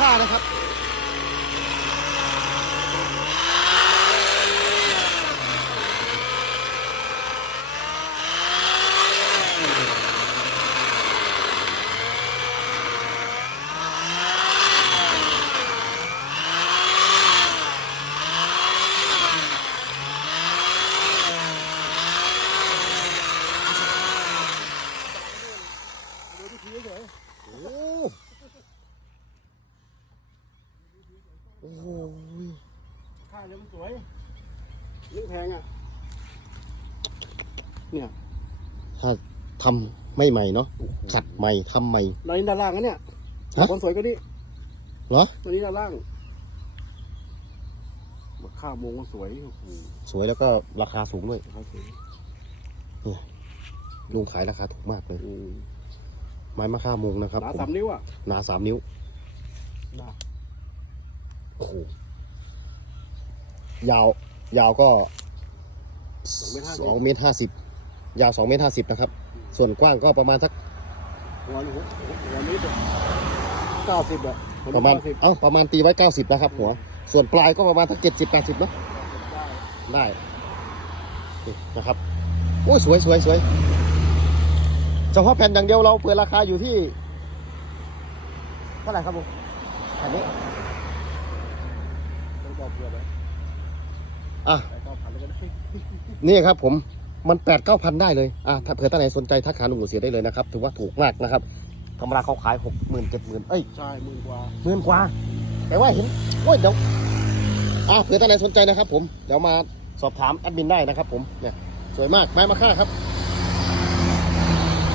ค่านะครับ ดูที่เฉยโอ้ โอ้โหค่าเลยมันสวยเรื่องแพงอะ เนี่ย ถ้าทำไม่ใหม่เนาะขัดใหม่ทำใหม่ตอนนี้ด้านล่างนะเนี่ยฮะคนสวยก็นี่เหรอตอนนี้ด้านล่างค่าโมงก็สวยโอ้โหสวยแล้วก็ราคาสูงด้วยราคาสวยลุงขายราคาถูกมากเลยอืมไม้มะค่าโมงนะครับหนาผมสามนิ้วอะหนาสามนิ้วหนา โอ้โหยาว ยาวก็สองเมตรห้าสสิอบงเมตรห้าสิบยาวสองเมตรห้าสิบนะครับ ส่วนกว้างก็ประมาณสักหัวหนึ่งหัวนี้เก้าสิบอะประมาณเก้สิบเอ้าประมาณตีไว้เก้าสิบนะครับหัว ส่วนปลายก็ประมาณสักเจ็ดสิบแปดสิบเนาะได้นี่นะครับโอ้ยสวยสวยสวยเฉพาะแผ่นอย่างเดียวเราเปิดราคาอยู่ที่ เท่าไหร่ครับผมแผ่นนี้ต้ องบอกเพื่อนนะอะแต่ก็ผ่านแล้วก็ได้นี่ครับผมมันแปดเก้าพันได้เลยอะถ้าเผื่อท่านไหนสนใจทักหาหนุ่มหัวเสียได้เลยนะครับ ถือว่าถูกมากนะครับธรรมดาเขาขายหกหมื่นเจ็ดหมื่นเอ้ยใช่หมื่นกว่าหมื่นกว่า แต่ว่าเห็นโอ้ยเดี๋ยวอะเผื่อท่านไหนสนใจนะครับ ผมเดี๋ยวมาสอบถามแอดมินได้นะครับ ผมเนี่ยสวยมากไม้มาค่าครับ